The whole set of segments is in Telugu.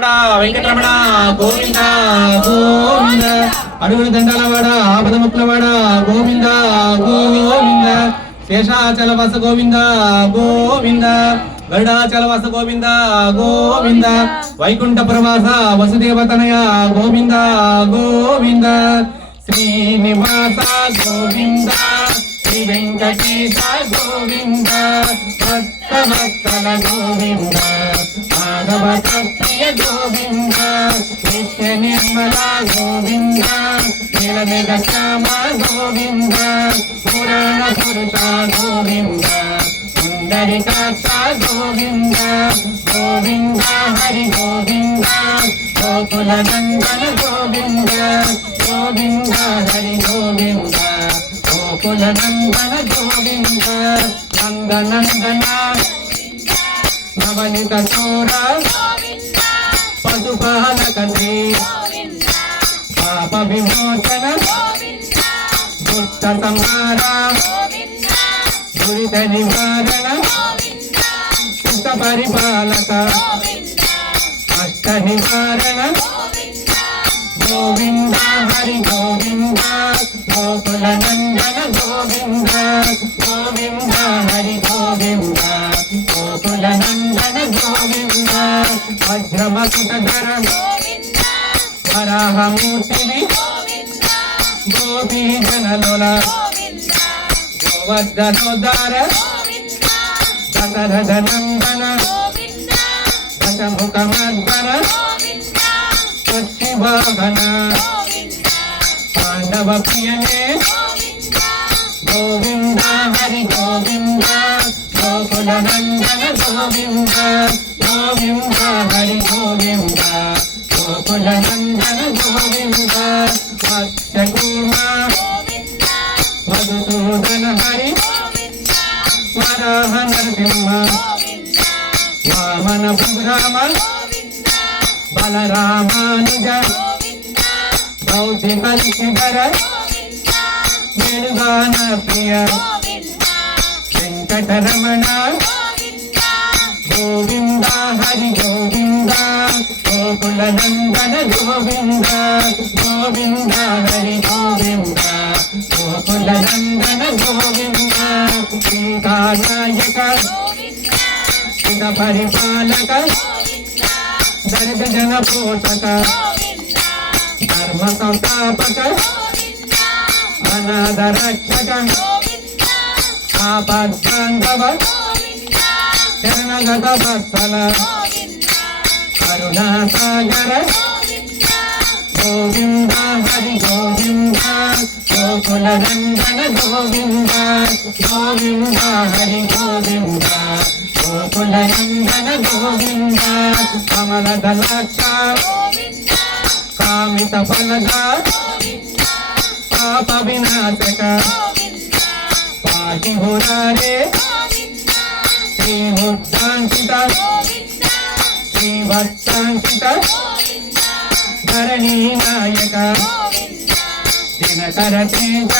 వెంకటరమణ గోవింద గోవింద అడుగుల దండాలవాడ ఆపదముక్కులవాడ గోవింద గోవింద శేషాచలవాస గోవింద గోవింద గరుడాచలవాస గోవింద గోవింద వైకుంఠ ప్రవాస వసుదేవతనయ గోవింద గోవింద శ్రీనివాస గోవింద శ్రీ వెంకటేశ గోవింద భక్తవత్సల గోవింద భాగవత ప్రియ గోవింద నిత్య నిర్మల గోవింద నీలమేఘ శ్యామ గోవింద పురాణ పురుష గోవింద పుండరీకాక్ష గోవింద గోవింద హరి గోవింద గోకుల నందన గోవింద గోవింద హరి గోవింద గోకుల నందన గోవింద నందనందన నవనిత చోర పశుపాలక శ్రీ పాప విమోచన దుష్ట సంహార దురిత నివారణ సుఖ పరిపాలక అష్ట నివారణ గోవింద హరి గోవింద గోకుల నందన గోవింద గోవింద హరి గోవింద గోకుల నందన గోవింద వజ్రమకుటధర వరాహమూర్తివి గోపీ జనలోల గోవర్ధనోద్ధార దశరథ నందన దశముఖమర్దన పక్షివాహన పాండవ ప్రియనే గోవింద హరి గోవింద గోకుల నందన గోవింద గోవింద హరి గోవింద గోకుల నందన గోవింద మత్స్యకూర్మ మధుసూదన హరి వరాహ నరసింహ వామన భురామ బలరామానుజ భౌతిక శిఖర వేణుగాన ప్రియ వెంకటరమణ గోవింద హరి గోవింద గోకుల నందన గోవింద గోవింద హరి గోవింద గోకుల నందన గోవింద సీతానాయక సుత పరిపాలక దరిద్ర జన పోషక ధర్మ సంస్థాపక అనాథ రక్షక ఆపద్బాంధవ శరణగత వత్సల కరుణాసాగర గోవింద హరి గోవింద గోకుల నందన గోవింద గోవింద హరి గోవింద గోకుల నందన గోవింద కమల దళాక్ష కామిత ఫలద పాప వినాశక పాటి హురారే శ్రీముద్రాంకిత శ్రీవత్సాంకిత ధరణీ నాయక దినకర తేజ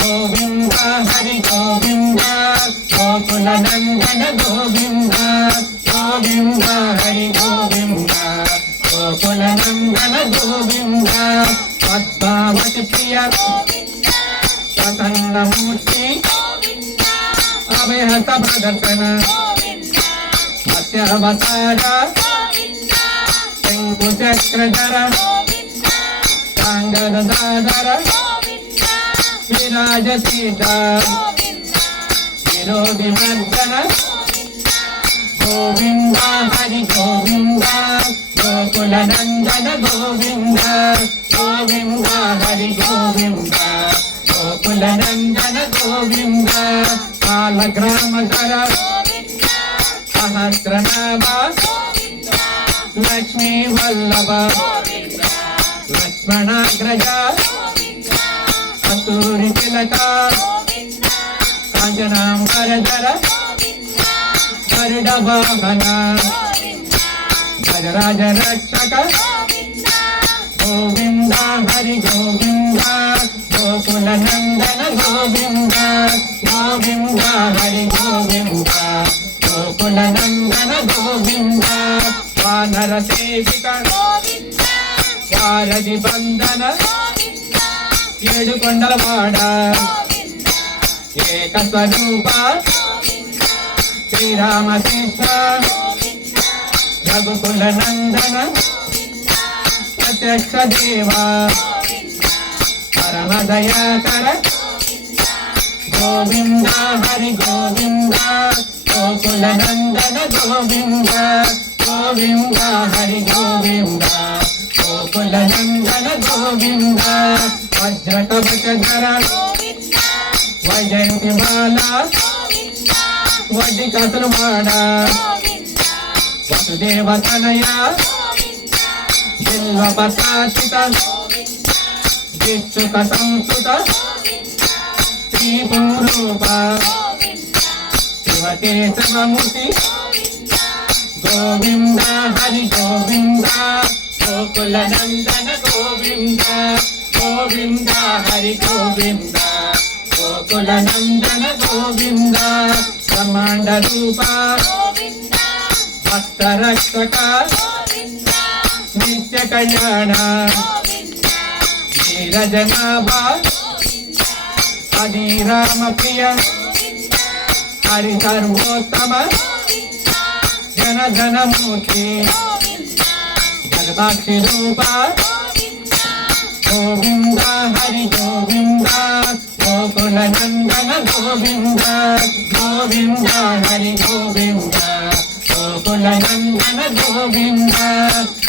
గోవింద హరి గోవింద గోకుల నందన గోవింద గోవింద హరి గోవింద గోకుల నందన గోవింద పద్మావతి ప్రియ ప్రసన్నమూర్తి అభయహత ప్రదర్శన మత్స్యావతార శంకుచక్రధర కాంగదాధర విరాజసీత విరోధిమర్దన గోవింద హరి గోవింద గోకుల నందన గోవింద గోవింద హరి గోవింద గోకుల నందన గోవింద కాలగ్రామధర సహస్రనామ లక్ష్మీ వల్లభ లక్ష్మణాగ్రజ కస్తూరి తిలక కాంచనాంబరధర గరుడ వాహన గజరాజ రక్షక గోవింద హరి గోవింద గోకుల నందన గోవింద గోవింద హరి గోవింద గోకుల నందన గోవింద వానర సేవిత వారధి బంధన ఏడు కొండల వాడ ఏక స్వరూప శ్రీరామకృష్ణ రఘుకుల నందన ప్రత్యక్ష దేవా పరమ దయాకర గోవింద హరి గోవింద గోకుల నందన గోవింద గోవింద హరి గోవింద గోకుల నందన గోవింద వజ్ర కవచధర వైజయంతి మాల వడ్డి కసులు మాడ వసుదేవ తనయ బిల్వ పతాచిత విష్ణుక సంస్కృత శ్రీభూరూప శివకేశవమూర్తి గోవింద హరి గోవింద గోకుల నందన గోవింద గోవింద హరి గోవింద గోకుల నందన గోవింద బ్రహ్మాండ రూప భక్త రక్షక నిత్య కళ్యాణ నీరజనాభ హరి రామ ప్రియ హరి సర్వోత్తమ జన జనమూర్తి జగదాక్షి రూప గోవింద హరి గోవింద గోకుల నందన గోవింద గోవింద హరి గోవింద గోకుల నందన గోవింద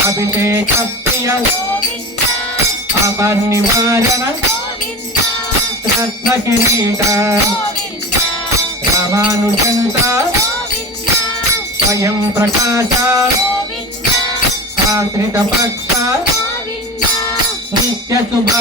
అభిషేక ప్రియ అపనివారణ రత్న కిరీట రామానుజంత స్వయం ప్రకాశ ఆశ్రిత పక్ష నిత్య శుభ